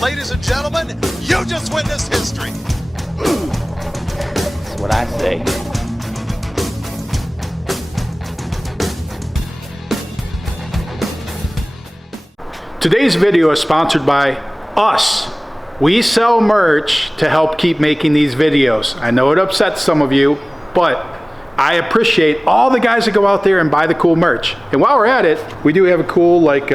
Ladies and gentlemen, you just witnessed history. That's what I say. Today's video is sponsored by us. We sell merch to help keep making these videos. I know it upsets some of you, but I appreciate all the guys that go out there and buy the cool merch. And while we're at it, we do have a cool like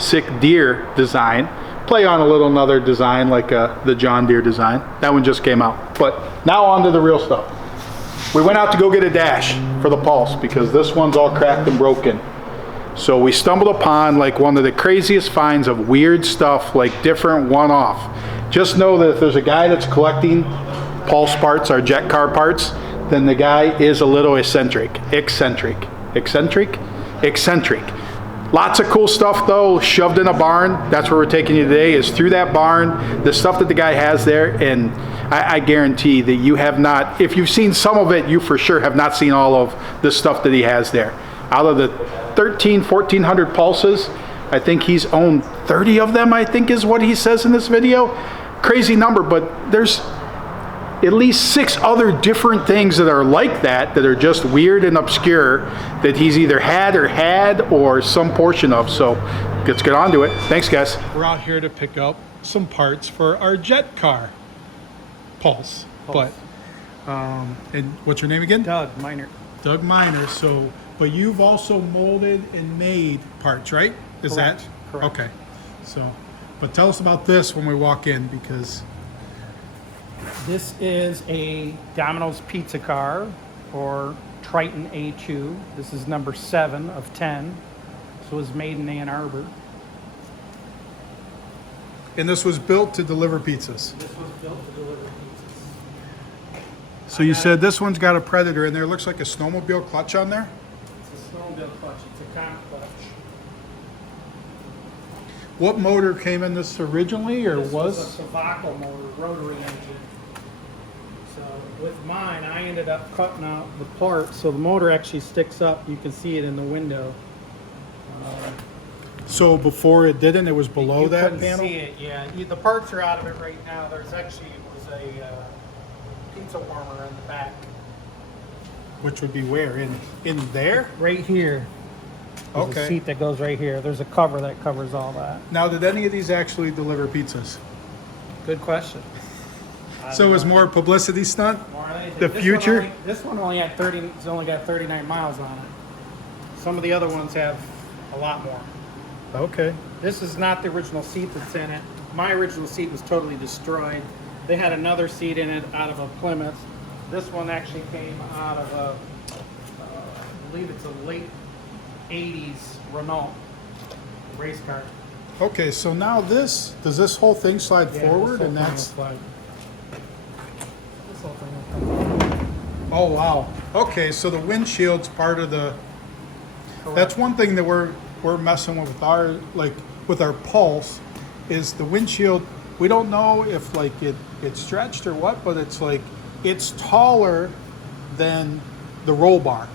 sick deer design. Play on a little another design like the John Deere design. That one just came out. But now on to the real stuff. We went out to go get a dash for the Pulse because this one's all cracked and broken. So we stumbled upon like one of the craziest finds of weird stuff, like different one-off. Just know that if there's a guy that's collecting Pulse parts, our jet car parts, then the guy is a little eccentric. Lots of cool stuff though, shoved in a barn. That's where we're taking you today, is through that barn, the stuff that the guy has there. And I guarantee that you have not, if you've seen some of it, you for sure have not seen all of the stuff that he has there. Out of the 1,400 Pulses, I think he's owned 30 of them, I think is what he says in this video. Crazy number, but there's at least 6 other different things that are like that are just weird and obscure that he's either had or some portion of. So let's get on to it. Thanks, guys. We're out here to pick up some parts for our jet car Pulse. But and what's your name again? Doug Miner. Doug Miner. So, but you've also molded and made parts, right? Is Correct. that Correct. okay? So, but tell us about this when we walk in, because This is a Domino's pizza car, or Triton A2. This is number 7 of 10. So it was made in Ann Arbor. and this was built to deliver pizzas. This was built to deliver pizzas. So you said this one's got a Predator in there. Looks like a snowmobile clutch on there. It's a snowmobile clutch. It's a comp clutch. What motor came in this originally, or This was was? a Savaco motor, rotary engine. So with mine, I ended up cutting out the part so the motor actually sticks up. You can see it in the window. So before it didn't, it was below You that couldn't panel? see it, yeah. The parts are out of it right now. There's actually was a pizza warmer in the back. Which would be where? In there? Right here. There's Okay. a seat that goes right here. There's a cover that covers all that. Now, did any of these actually deliver pizzas? Good question. So it was more a publicity stunt? More than anything. The future? This one only had 30. It's only got 39 miles on it. Some of the other ones have a lot more. Okay. This is not the original seat that's in it. My original seat was totally destroyed. They had another seat in it out of a Plymouth. This one actually came out of a, I believe it's a late 80s Renault race car. Okay, so now does this whole thing slide forward? And that's, This whole thing will come. oh wow. Okay, so the windshield's part of the, that's one thing that we're messing with our, like with our Pulse, is the windshield. We don't know if like it's stretched or what, but it's like, it's taller than the roll bar.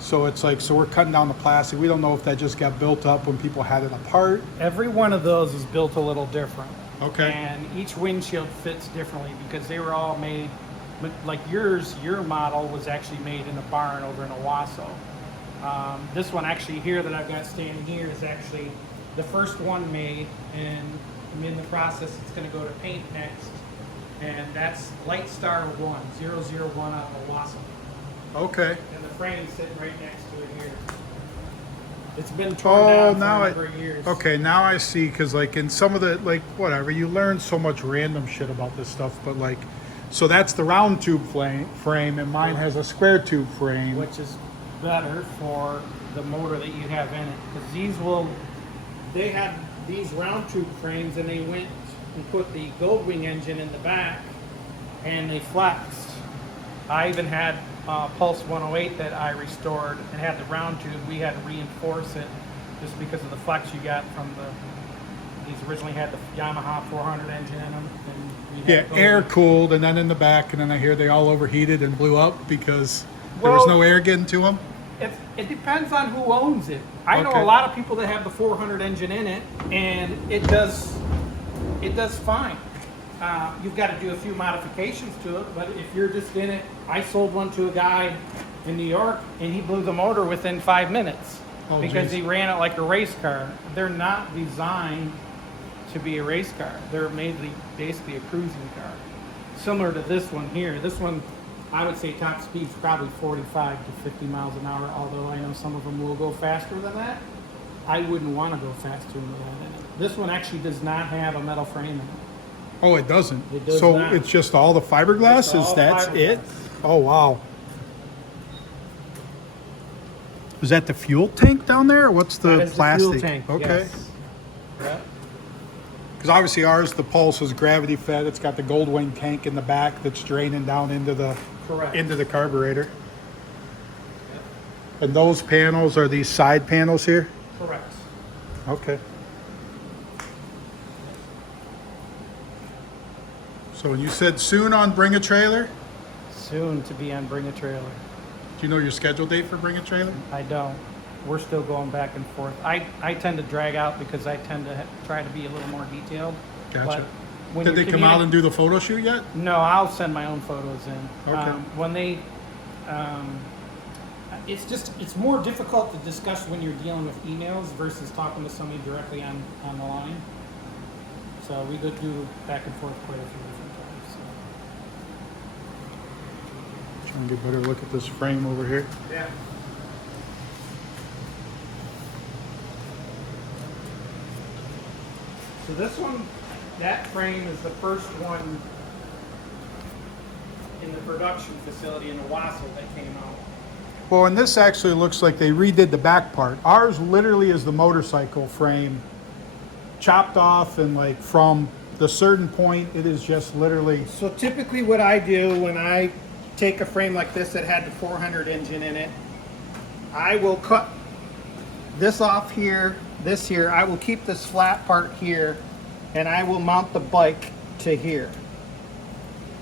So it's like, so we're cutting down the plastic. We don't know if that just got built up when people had it apart. Every one of those is built a little different. Okay. And each windshield fits differently because they were all made, but like your model was actually made in a barn over in Owasso. This one actually here that I've got standing here is actually the first one made, and I'm in the process. It's going to go to paint next, and that's Light Star 1001 out of Owasso. Okay. And the frame's sitting right next to it here. It's been torn down for a number of years. Okay, now I see, because like in some of the, like whatever, you learn so much random shit about this stuff, but like, so that's the round tube frame, and mine has a square tube frame. Which is better for the motor that you have in it, because they had these round tube frames, and they went and put the Goldwing engine in the back, and they flexed. I even had Pulse 108 that I restored and had the round tube. We had to reinforce it just because of the flex you got from these originally had the Yamaha 400 engine in them. And we had Air cooled, and then in the back, and then I hear they all overheated and blew up because there was no air getting to them. It depends on who owns it. I know Okay. a lot of people that have the 400 engine in it, and it does it does fine. You've got to do a few modifications to it, but if you're just in it, I sold one to a guy in New York, and he blew the motor within 5 minutes because he ran it like a race car. They're not designed to be a race car. They're mainly basically a cruising car. Similar to this one here. This one, I would say top speed's probably 45 to 50 miles an hour, although I know some of them will go faster than that. I wouldn't want to go faster than that in it. This one actually does not have a metal frame in it. Oh, it doesn't? It does so not. It's just all the fiberglass? It's all That's fiberglass. it? Oh, wow. Is that the fuel tank down there, or what's the That is plastic? the fuel tank, Okay. yes. Yeah. Because obviously ours, the Pulse is gravity fed. It's got the gold wing tank in the back that's draining down into the Correct. carburetor. And those panels are these side panels here? Correct. Okay. So when you said soon on Bring a Trailer, Soon to be on Bring a Trailer. do you know your schedule date for Bring a Trailer? I don't. We're still going back and forth. I tend to drag out because I tend to try to be a little more detailed. Gotcha. But when Did you're they come out communi- and do the photo shoot yet? No, I'll send my own photos in. Okay. When they, it's more difficult to discuss when you're dealing with emails versus talking to somebody directly on the line. So we go do back and forth quite a few different times. So. Try and get a better look at this frame over here. Yeah. So this one, that frame is the first one in the production facility in the Wassel that came out. Well, and this actually looks like they redid the back part. Ours literally is the motorcycle frame chopped off, and like from the certain point, it is just literally. So typically what I do when I take a frame like this that had the 400 engine in it, I will cut this off here, this here. I will keep this flat part here, and I will mount the bike to here.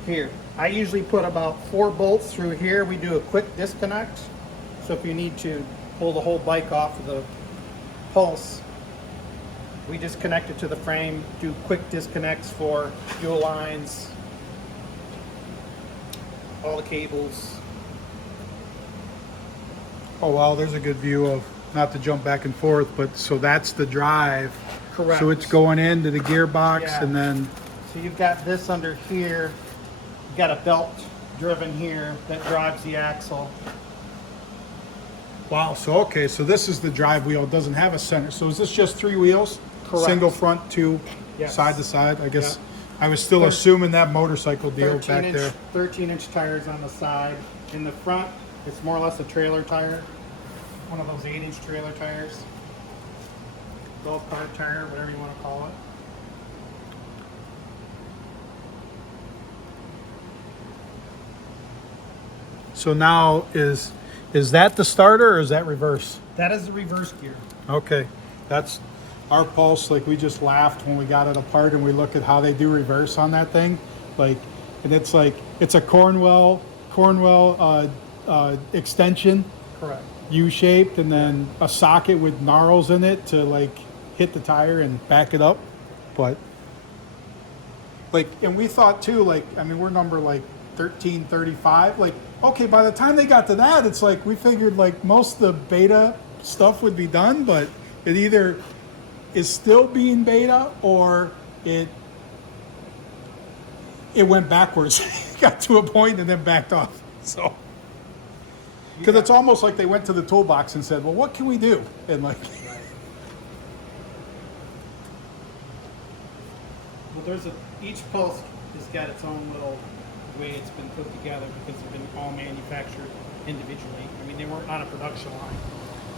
Here. I usually put about 4 bolts through here. We do a quick disconnect. So if you need to pull the whole bike off of the Pulse, we just connect it to the frame, do quick disconnects for fuel lines, all the cables. Oh wow, there's a good view of, not to jump back and forth, but so that's the drive. Correct. So it's going into the gearbox, Yeah. and then So you've got this under here, you've got a belt driven here that drives the axle. wow. So okay, so this is the drive wheel. It doesn't have a center. So is this just 3 wheels? Correct. Single front, 2 Yes. side to side. I guess Yeah. I was still assuming that motorcycle deal back 13-inch there. 13-inch tires on the side. In the front, it's more or less a trailer tire. One of those 8-inch trailer tires. Golf cart tire, whatever you want to call it. So now is that the starter, or is that reverse? That is the reverse gear. Okay, that's our Pulse. Like, we just laughed when we got it apart and we look at how they do reverse on that thing. Like, and it's like, it's a Cornwell extension, Correct. U-shaped, and then a socket with gnarls in it to like hit the tire and back it up. But like, and we thought too, like, I mean, we're number like 1335. Like, okay, by the time they got to that, it's like we figured like most of the beta stuff would be done, but it either is still being beta or it went backwards. Got to a point and then backed off. So, because it's almost like they went to the toolbox and said, well, what can we do? And like, Well, each Pulse has got its own little way it's been put together because they've been all manufactured individually. I mean, they weren't on a production line.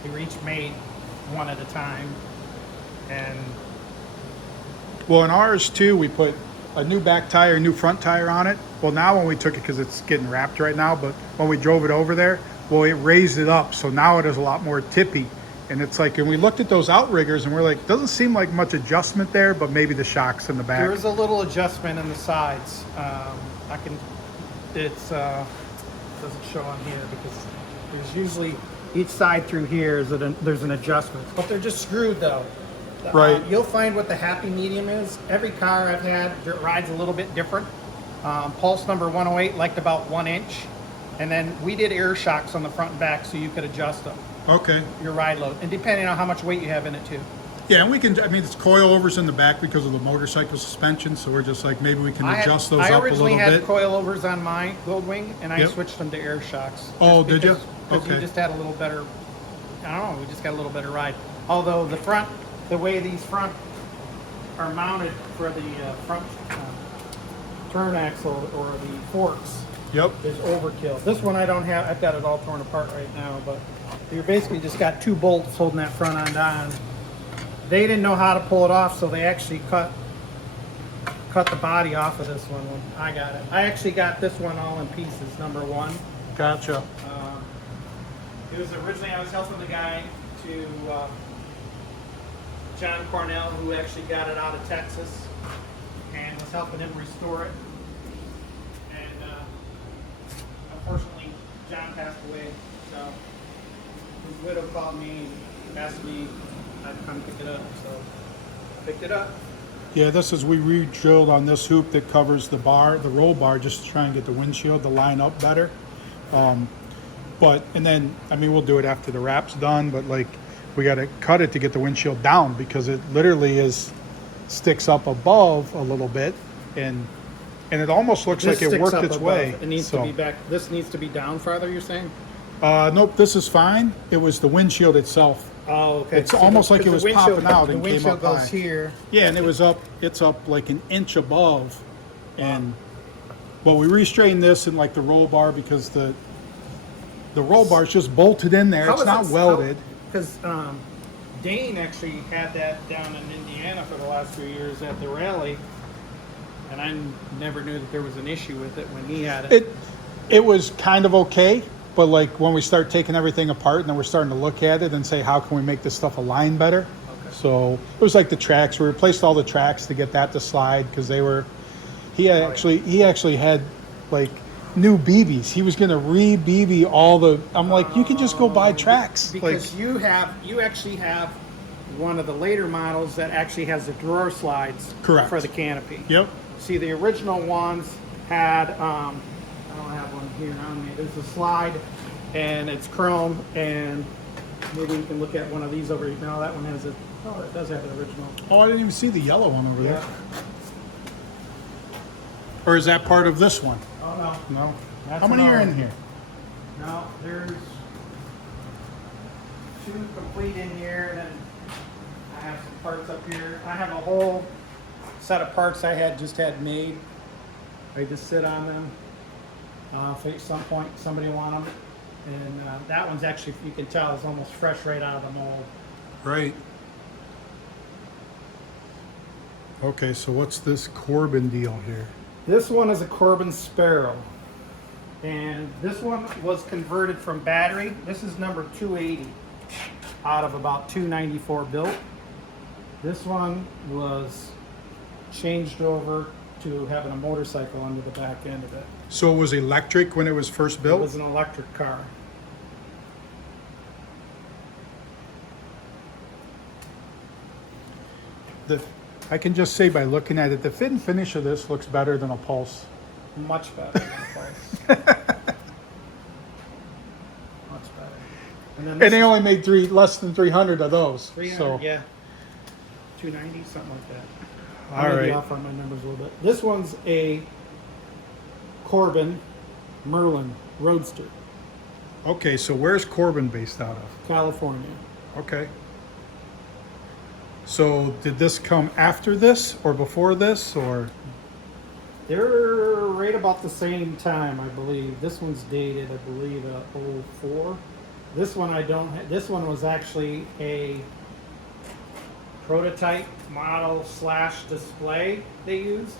They were each made one at a time. And well, in ours too, we put a new back tire, new front tire on it. Well, now when we took it, because it's getting wrapped right now, but when we drove it over there, well, it raised it up. So now it is a lot more tippy. And it's like, and we looked at those outriggers and we're like, doesn't seem like much adjustment there, but maybe the shocks in the back. there is a little adjustment in the sides. It's doesn't show on here because there's usually each side through here there's an adjustment, but they're just screwed though. Right. You'll find what the happy medium is. Every car I've had that rides a little bit different. Pulse number 108 liked about 1 inch. And then we did air shocks on the front and back so you could adjust them, Okay. your ride load. And depending on how much weight you have in it too. Yeah, and we can, I mean, it's coilovers in the back because of the motorcycle suspension, so we're just like, maybe we can adjust those I up a originally little had bit. coilovers on my Goldwing, and I Yep. switched them to air shocks. Oh, Just did you? Because Okay. you just had a little better, I don't know, we just got a little better ride. Although the way these front are mounted for the front turn axle or the forks Yep. is overkill. This one I don't have, I've got it all torn apart right now, but you're basically just got 2 bolts holding that front end on. They didn't know how to pull it off, so they actually cut the body off of this one when I got it. I actually got this one all in pieces, number 1. Gotcha. It was originally, I was helping the guy to, John Cornell, who actually got it out of Texas, and was helping him restore it. And unfortunately, John passed away, so his widow called me and asked me if I'd come pick it up, so I picked it up. Yeah, this is, we re-drilled on this hoop that covers the bar, the roll bar, just to try and get the windshield to line up better. But, and then, I mean, we'll do it after the wrap's done, but like, we got to cut it to get the windshield down because it literally sticks up above a little bit, and it almost looks like it sticks worked up its above. way. It needs So, to be back. This needs to be down farther, you're saying? nope, this is fine. It was the windshield itself. Oh, okay. It's almost like it was popping out the and came windshield up goes high. here. Yeah, and it's up like an inch above, and well, we restrained this in like the roll bar because the roll bar is just bolted in there. It's not welded. Because Dane actually had that down in Indiana for the last few years at the rally, and I never knew that there was an issue with it when he had it. It was kind of okay, but like when we start taking everything apart and then we're starting to look at it and say, how can we make this stuff align better? Okay. So it was like the tracks. We replaced all the tracks to get that to slide because they were. He actually had like new BBs. He was going to re-BB all the. I'm like, you can just go buy tracks. Because like, you actually have one of the later models that actually has the drawer slides Correct. for the canopy. Yep. See, the original ones had, I don't have one here on me, there's a slide and it's chrome, and maybe you can look at one of these over here. Now that one has a, oh, it does have an original. Oh, I didn't even see the yellow one over there. Yeah. Or is that part of this one? Oh, no. No. That's How many are another in one. here? No, there's 2 complete in here, and then I have some parts up here. I have a whole set of parts I just had made. I just sit on them. If at some point somebody want them. And that one's actually, you can tell, is almost fresh right out of the mold. Right. Okay, so what's this Corbin deal here? This one is a Corbin Sparrow. And this one was converted from battery. This is number 280 out of about 294 built. This one was changed over to having a motorcycle under the back end of it. So it was electric when it was first It built? was an electric car. I can just say by looking at it, the fit and finish of this looks better than a Pulse. Much better than a Pulse. Much better. And then And they only made less than 300 of those. 300, So, yeah. 290, something like that. all I may be right. off on my numbers a little bit. This one's a Corbin Merlin Roadster, Okay, so where's Corbin based out of? California. Okay. So did this come after this or before this or? They're right about the same time, I believe. This one's dated, I believe, 04. This one I don't. This one was actually a prototype model / display they used,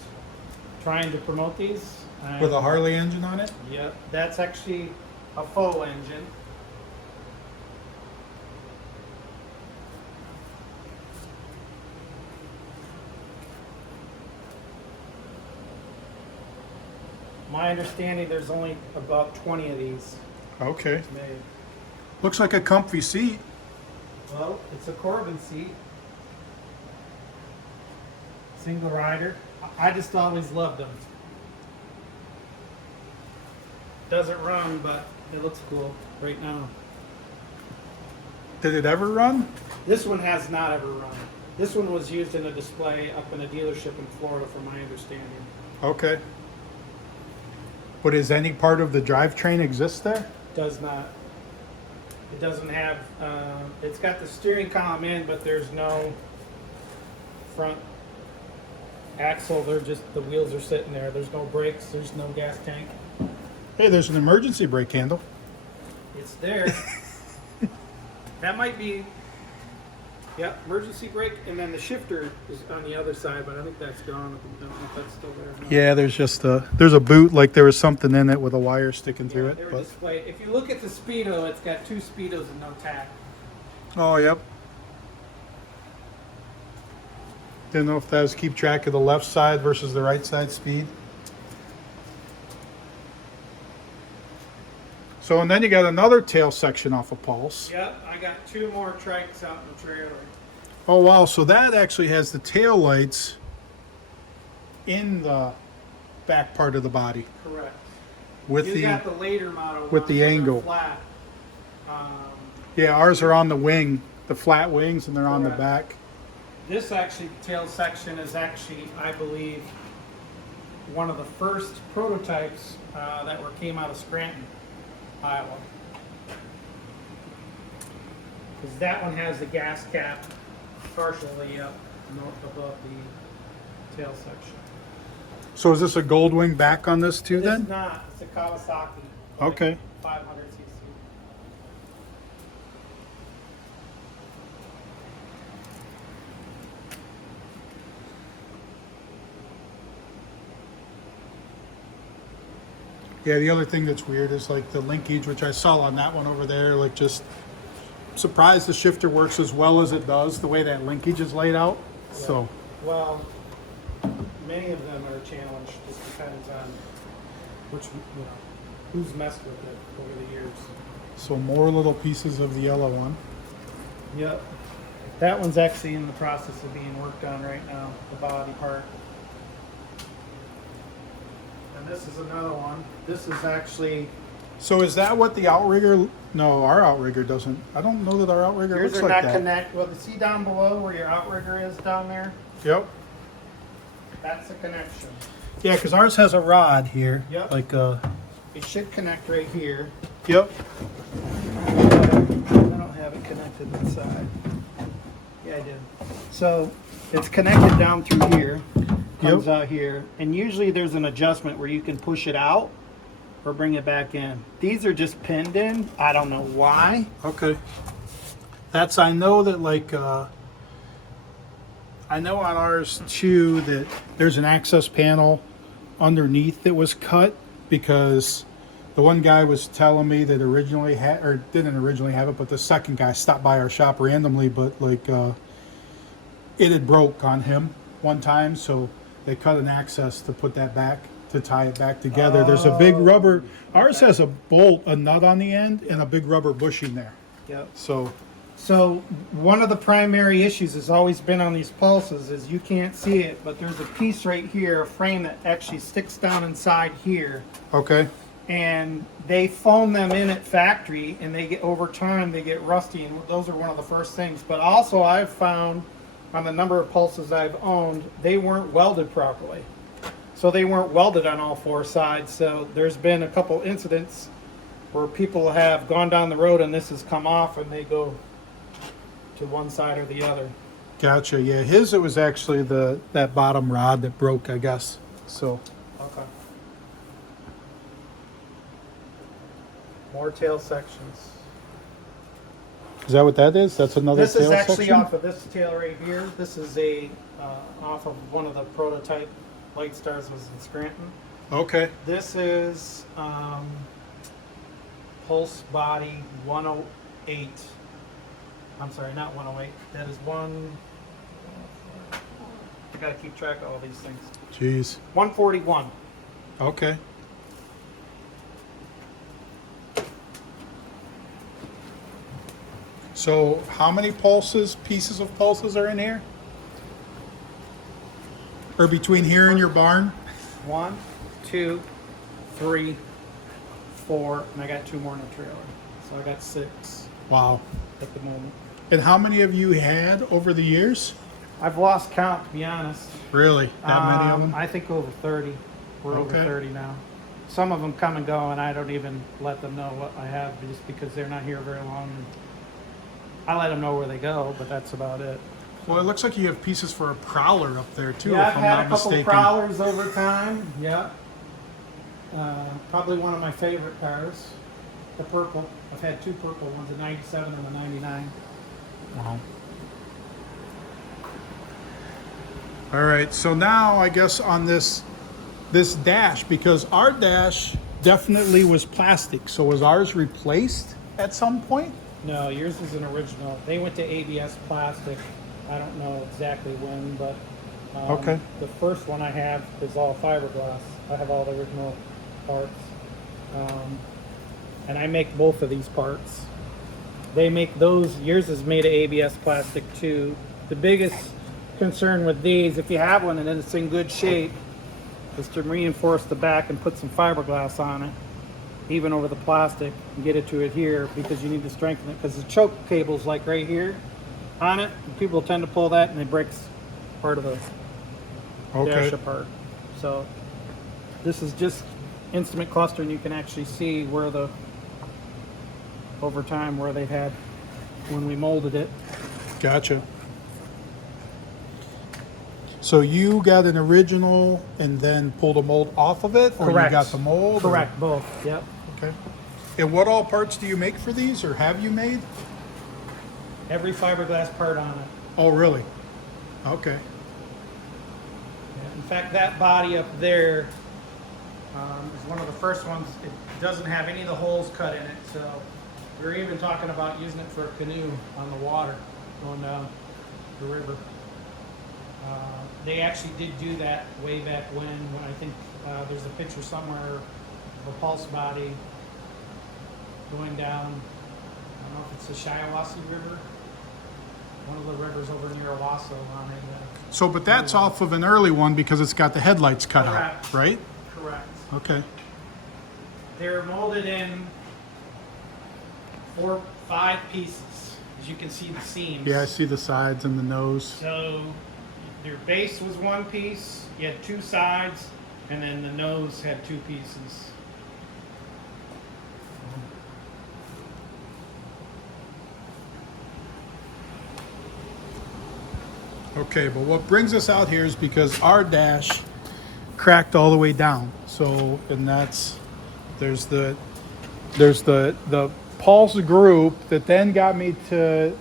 trying to promote these. With a Harley engine on it? Yep, that's actually a faux engine. My understanding, there's only about 20 of these Okay. made. Looks like a comfy seat. Well, it's a Corbin seat. Single rider. I just always loved them. Doesn't run, but it looks cool right now. Did it ever run? This one has not ever run. This one was used in a display up in a dealership in Florida, from my understanding. Okay. But is any part of the drivetrain exist there? Does not. It doesn't have. It's got the steering column in, but there's no front axle. They're just, the wheels are sitting there. There's no brakes. There's no gas tank. Hey, there's an emergency brake handle. It's there. That might be. Yep, emergency brake, and then the shifter is on the other side, but I think that's gone. I don't know if that's still there. Or not. Yeah, there's just there's a boot, like there was something in it with a wire sticking Yeah, through they it. were displayed. If you look at the speedo, it's got 2 speedos and no tack. Oh, yep. Didn't know if that was keep track of the left side versus the right side speed. So, and then you got another tail section off of Pulse. Yep, I got 2 more trikes out in the trailer. Oh, wow. So that actually has the tail lights in the back part of the body Correct. with You the got the later model with ones the that are angle. flat. Yeah, ours are on the wing, the flat wings, and they're on the Correct. back. This actually tail section is actually, I believe, one of the first prototypes that came out of Scranton, Iowa. Because that one has the gas cap partially up above the tail section. So is this a gold wing back on this too This then? is not. It's a Kawasaki. Okay. 500cc. Yeah, the other thing that's weird is like the linkage, which I saw on that one over there, like just surprised the shifter works as well as it does, the way that linkage is laid out. So, Well, many of them are challenged. Just depends on which, who's messed with it over the years. so more little pieces of the yellow one. Yep. That one's actually in the process of being worked on right now, the body part. And this is another one. This is actually, So is that what the outrigger? No, our outrigger doesn't. I don't know that our outrigger yours looks are like not that. connect. Well, see down below where your outrigger is down there? Yep. That's a connection. Yeah, because ours has a rod here. Yep. Like It should connect right here. Yep. I don't have it connected inside. Yeah, I did. So it's connected down through here, comes out here, and usually there's an adjustment where you can push it out or bring it back in. These are just pinned in. I don't know why. Okay. I know that like I know on ours too that there's an access panel underneath that was cut because the one guy was telling me that originally had, or didn't originally have it, but the second guy stopped by our shop randomly, but like it had broke on him one time, so they cut an access to put that back, to tie it back together. There's a big rubber, ours has a bolt, a nut on the end, and a big rubber bushing there. Yep. So, one of the primary issues has always been on these pulses is you can't see it, but there's a piece right here, a frame that actually sticks down inside here. okay. And they foam them in at factory, and they get, over time they get rusty, and those are one of the first things. But also I've found on the number of pulses I've owned, they weren't welded properly. So they weren't welded on all 4 sides. So there's been a couple incidents where people have gone down the road and this has come off and they go to one side or the other. Gotcha. Yeah, his, it was actually that bottom rod that broke, I guess. So, Okay. More tail sections. is that what that is? That's another This tail is actually section? off of this tail right here. This is a off of one of the prototype Light Stars was in Scranton. Okay. This is Pulse Body 108. I'm sorry, not 108. That is one. I gotta keep track of all these things. Jeez. 141. Okay. So, how many pieces of pulses are in here? Or between here and your barn? 1, 2, 3, 4, and I got 2 more in the trailer. So I got 6 Wow. at the moment. And how many have you had over the years? I've lost count, to be honest. Really? That many of them? I think over 30. We're over Okay. 30 now. Some of them come and go, and I don't even let them know what I have just because they're not here very long. I let them know where they go, but that's about it. Well, it looks like you have pieces for a prowler up there too, Yeah, if I've I'm had not a couple mistaken. prowlers over time. Yeah. Probably one of my favorite cars, the purple. I've had 2 purple ones, a 97 and a 99. Wow. All right, so now I guess on this dash, because our dash definitely was plastic, so was ours replaced at some point? No, yours is an original. They went to ABS plastic. I don't know exactly when, but Okay. the first one I have is all fiberglass. I have all the original parts. And I make both of these parts. They make those, yours is made of ABS plastic too. The biggest concern with these, if you have one and it's in good shape, is to reinforce the back and put some fiberglass on it, even over the plastic, and get it to adhere, because you need to strengthen it, because the choke cable's like right here on it, and people tend to pull that and it breaks part of the dash apart. So this is just instrument cluster, and you can actually see where the, over time, where they've had when we molded it. Gotcha. So you got an original and then pulled a mold off of it? Or Correct. you got the mold? or- Correct, both, yep. Okay. And what all parts do you make for these, or have you made? Every fiberglass part on it. Oh, really? Okay. Yeah, in fact, that body up there is one of the first ones. It doesn't have any of the holes cut in it, so we were even talking about using it for a canoe on the water going down the river. They actually did do that way back when I think there's a picture somewhere of a pulse body going down, I don't know if it's the Shiawassee River, one of the rivers over near Owasso on it. So, but that's off of an early one because it's got the headlights cut out, Correct. right? Correct. Okay. They're molded in 4, 5 pieces, as you can see the seams. Yeah, I see the sides and the nose. So their base was 1 piece, you had 2 sides, and then the nose had 2 pieces. Okay, but what brings us out here is because our dash cracked all the way down. So, and there's the Pulse group that then got me to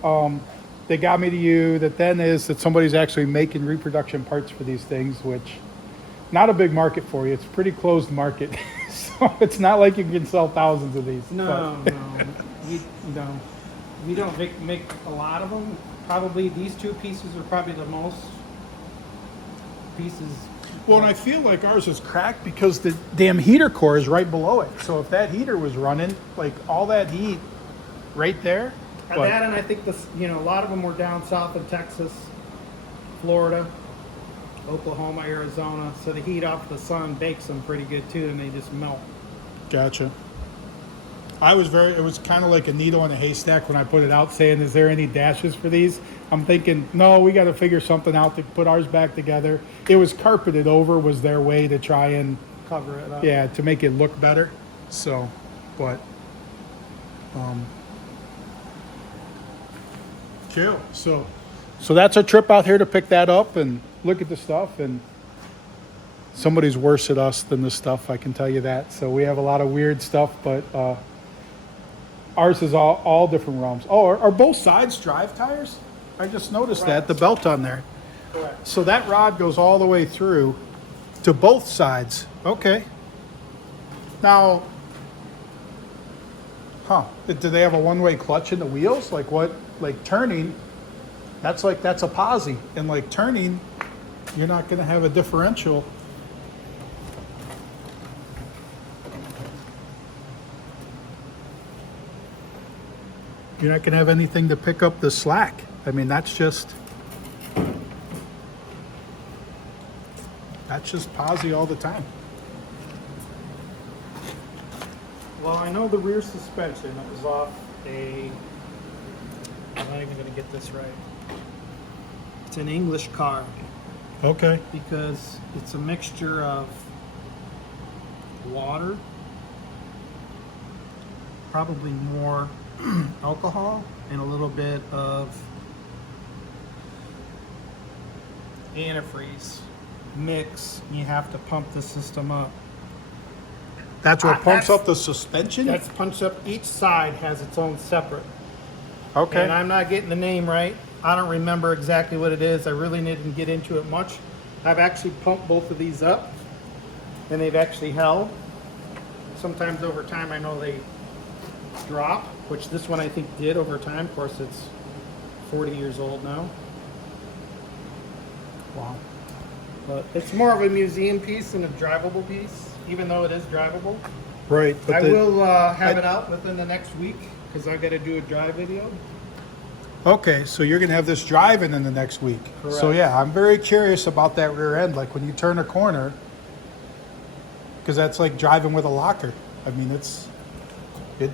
you, that then is that somebody's actually making reproduction parts for these things, which not a big market for you. It's a pretty closed market. So it's not like you can sell thousands of these. No, we don't make a lot of them. Probably these 2 pieces are probably the most pieces. Well, and I feel like ours is cracked because the damn heater core is right below it. So if that heater was running, like all that heat right there. And that, and I think this, a lot of them were down south in Texas, Florida, Oklahoma, Arizona. So the heat off the sun bakes them pretty good too, and they just melt. Gotcha. It was kind of like a needle in a haystack when I put it out saying, is there any dashes for these? I'm thinking, no, we got to figure something out to put ours back together. It was carpeted over, was their way to try and Cover it up. yeah, to make it look better. So, but, chill. So that's our trip out here to pick that up and look at the stuff. And somebody's worse at us than this stuff, I can tell you that. So we have a lot of weird stuff, but ours is all different realms. Oh, are both sides drive tires? I just noticed that, the belt on there. Correct. So that rod goes all the way through to both sides. Okay. Now, do they have a one-way clutch in the wheels? Like what? Like turning, that's a posi. And like turning, you're not going to have a differential. You're not going to have anything to pick up the slack. I mean, that's just... That's just posi all the time. Well, I know the rear suspension is off a, I'm not even going to get this right. It's an English car Okay. because it's a mixture of water, probably more alcohol, and a little bit of antifreeze mix. You have to pump the system up. That's what pumps That's- up the suspension? That's punched up. Each side has its own separate. Okay. And I'm not getting the name right. I don't remember exactly what it is. I really didn't get into it much. I've actually pumped both of these up, and they've actually held. Sometimes over time, I know they drop, which this one I think did over time. Of course, it's 40 years old now. Wow. But it's more of a museum piece than a drivable piece, even though it is drivable. Right. But I will have it out within the next week because I've got to do a drive video. Okay, so you're gonna have this driving in the next week. So Correct. yeah, I'm very curious about that rear end, like when you turn a corner, because that's like driving with a locker. I mean, it's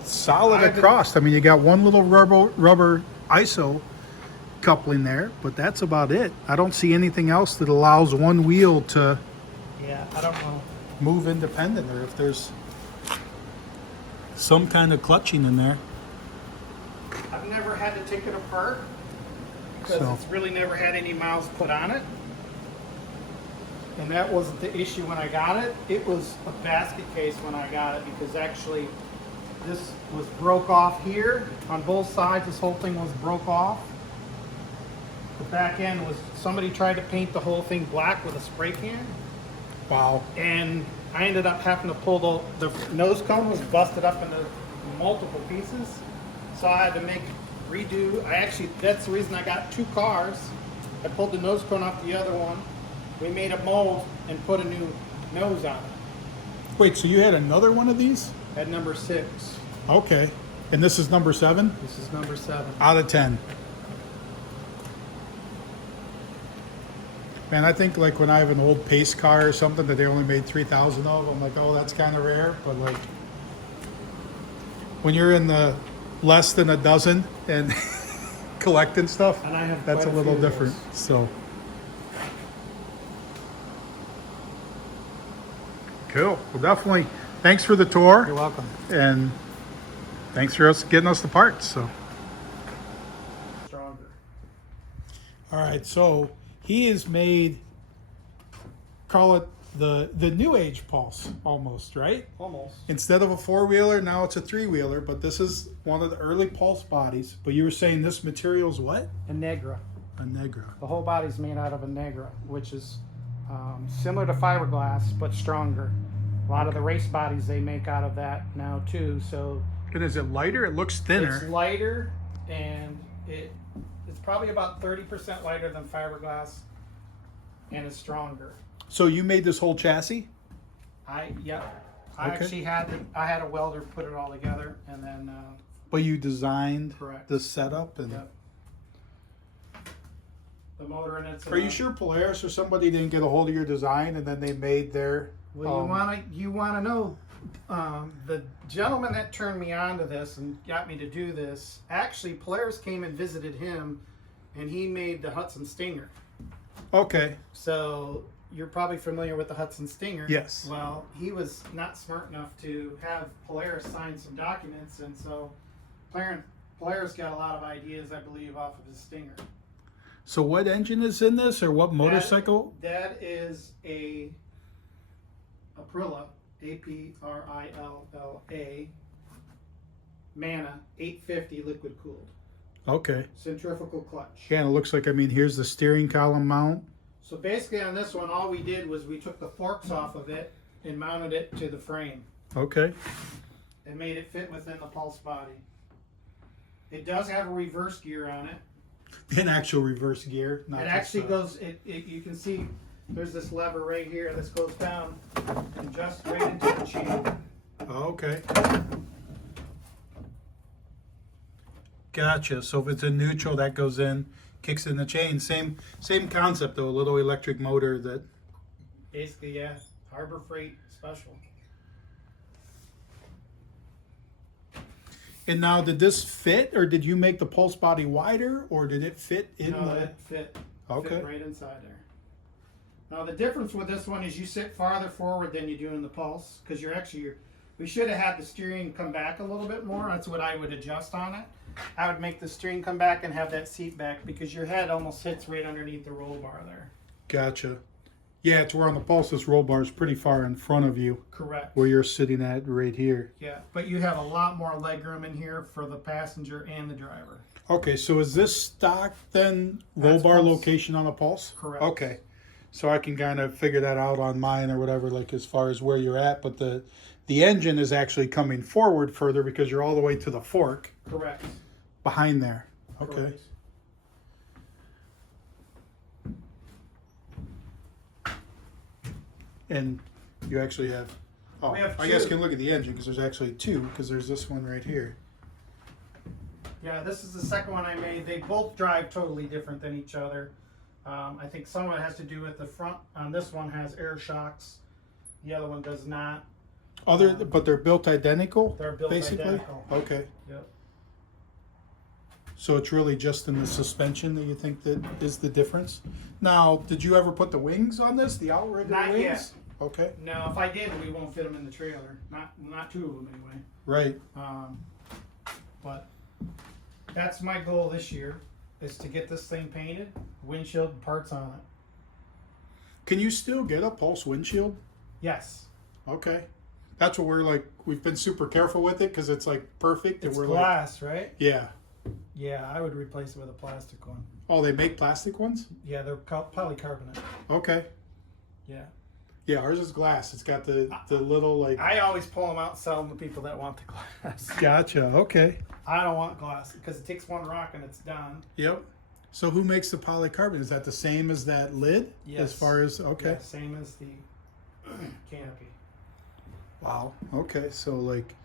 solid I've been- across. I mean, you got one little rubber ISO coupling there, but that's about it. I don't see anything else that allows one wheel to Yeah, I don't know. move independent, or if there's some kind of clutching in there. I've never had to take it apart because So- it's really never had any miles put on it. And that wasn't the issue when I got it. It was a basket case when I got it because actually this was broke off here on both sides. This whole thing was broke off. The back end was, somebody tried to paint the whole thing black with a spray can. Wow. And I ended up having to pull the nose cone was busted up into multiple pieces. So I had to redo. That's the reason I got two cars. I pulled the nose cone off the other one. We made a mold and put a new nose on it. Wait, so you had another one of these? At number 6. Okay. And this is number 7 This is number 7. out of 10. Man, I think like when I have an old pace car or something that they only made 3,000 of, I'm like, oh, that's kind of rare. But like when you're in the less than a dozen and collecting stuff, And I have that's a quite a little few of different. those. So cool. Well, definitely. Thanks for the tour. You're welcome. And thanks for getting us the parts. So, Stronger. all right. So he has made, call it the new age Pulse almost, right? Almost. Instead of a 4-wheeler, now it's a 3-wheeler. But this is one of the early Pulse bodies. But you were saying this material's what? A Negra. A Negra. The whole body's made out of a Negra, which is similar to fiberglass but stronger. A lot of the race bodies they make out of that now too. So And is it lighter? It looks it's thinner. lighter, and it's probably about 30% lighter than fiberglass, and it's stronger. So you made this whole chassis? I Okay. actually had a welder put it all together, and then But you designed Correct. the setup and. Yep. The motor in it's. Are you sure Polaris or somebody didn't get a hold of your design and then they made their? Well, you wanna know, the gentleman that turned me on to this and got me to do this, actually Polaris came and visited him, and he made the Hudson Stinger. Okay. So you're probably familiar with the Hudson Stinger. Yes. Well, he was not smart enough to have Polaris sign some documents, and so Polaris got a lot of ideas, I believe, off of his Stinger. So what engine is in this, or what motorcycle? That is a Aprilla, Aprilla, Mana 850 liquid cooled, Okay. centrifugal clutch. Yeah, and it looks like, I mean, here's the steering column mount. So basically on this one, all we did was we took the forks off of it and mounted it to the frame Okay. and made it fit within the Pulse body. It does have a reverse gear on it. An actual reverse gear. Not It just, actually goes, you can see there's this lever right here. This goes down and just right into the chain. Oh, okay. Gotcha. So if it's in neutral, that goes in, kicks in the chain. Same concept though. A little electric motor that Basically, yeah, Harbor Freight special. And now, did this fit, or did you make the pulse body wider, or did it fit in No, the? it fit. Okay. Fit right inside there. Now the difference with this one is you sit farther forward than you do in the Pulse, because we should have had the steering come back a little bit more. That's what I would adjust on it. I would make the steering come back and have that seat back, because your head almost hits right underneath the roll bar there. Gotcha. Yeah, it's where on the Pulse this roll bar is pretty far in front of you. Correct. Where you're sitting at right here. Yeah, but you have a lot more leg room in here for the passenger and the driver. Okay, so is this stock then roll That's bar Pulse. location on a Pulse? Correct. Okay. So I can kind of figure that out on mine or whatever, like as far as where you're at, but the engine is actually coming forward further because you're all the way to the fork Correct. behind there. Okay. Correct. And you actually have, oh, We have I guess you two. can look at the engine because there's actually two, because there's this one right here. Yeah, this is the second one I made. They both drive totally different than each other. I think some of it has to do with the front. On this one has air shocks. The other one does not. But they're built identical? They're built basically? identical. Okay. Yep. So it's really just in the suspension that you think that is the difference? Now, did you ever put the wings on this? The outrigger Not wings? yet. Okay. No, if I did, we won't fit them in the trailer. Not two of them anyway. Right. But that's my goal this year, is to get this thing painted, windshield and parts on it. Can you still get a Pulse windshield? Yes. Okay. That's what we've been super careful with it because it's like perfect. It's and we're glass, right? yeah. Yeah, I would replace it with a plastic one. Oh, they make plastic ones? Yeah, they're polycarbonate. Okay. Yeah. Yeah, ours is glass. It's got the little like. I always pull them out and sell them to people that want the glass. Gotcha. Okay. I don't want glass because it takes one rock and it's done. Yep. So who makes the polycarbonate? Is that the same as that lid? Yes. As far as okay. Yeah, same as the canopy. Wow. Okay. So like,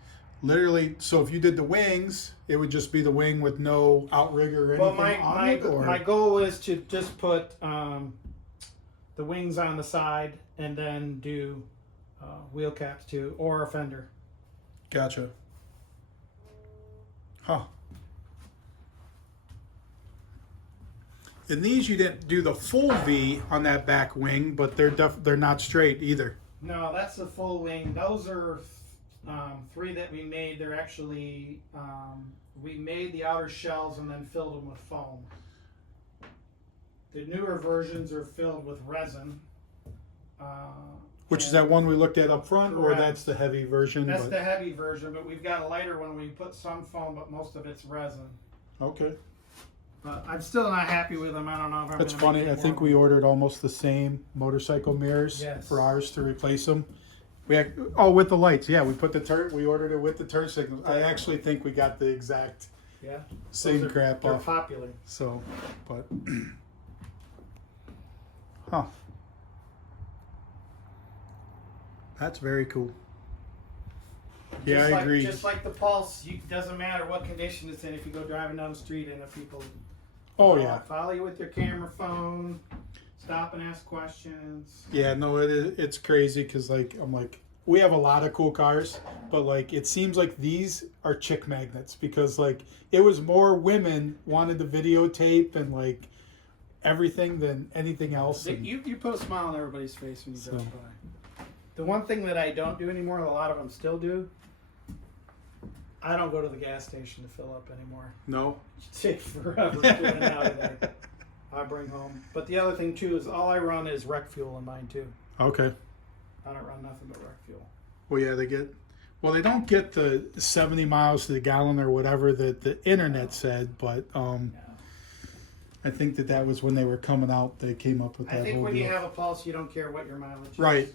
literally. So if you did the wings, it would just be the wing with no outrigger or anything on it. Or? My goal is to just put the wings on the side and then do wheel caps too, or a fender. Gotcha. Huh. In these, you didn't do the full V on that back wing, but they're not straight either. No, that's the full wing. Those are three that we made. They're actually we made the outer shells and then filled them with foam. The newer versions are filled with resin. Which is that one we looked at up front, or Correct. that's the heavy version? That's the heavy version, but we've got a lighter one where we put some foam, but most of it's resin. Okay. But I'm still not happy with them. I don't know if I'm That's gonna make funny. any I think more. we ordered almost the same motorcycle mirrors Yes. for ours to replace them. With the lights. Yeah, we put we ordered it with the turn signals. I actually think we got the exact Yeah. same Those are- crap They're off. popular. So, but, huh. That's very cool. Yeah, Just I like, agree. Just like the Pulse, doesn't matter what condition it's in. If you go driving down the street and if people Oh yeah, follow you with your camera phone, stop and ask questions. yeah. No, it's crazy because I'm like, we have a lot of cool cars, but like it seems like these are chick magnets because like it was more women wanted to videotape and like everything than anything else. And, You put a smile on everybody's face when you drive So. by. The one thing that I don't do anymore, a lot of them still do, I don't go to the gas station to fill up anymore. no. It takes forever to get it out of there. I bring home. But the other thing too is all I run is rec fuel in mine too. Okay. I don't run nothing but rec fuel. Well, yeah, they don't get the 70 miles to the gallon or whatever that the internet said, but Yeah. I think that was when they were coming out. They came up with that I think whole when deal. you have a Pulse, you don't care what your mileage is. Right.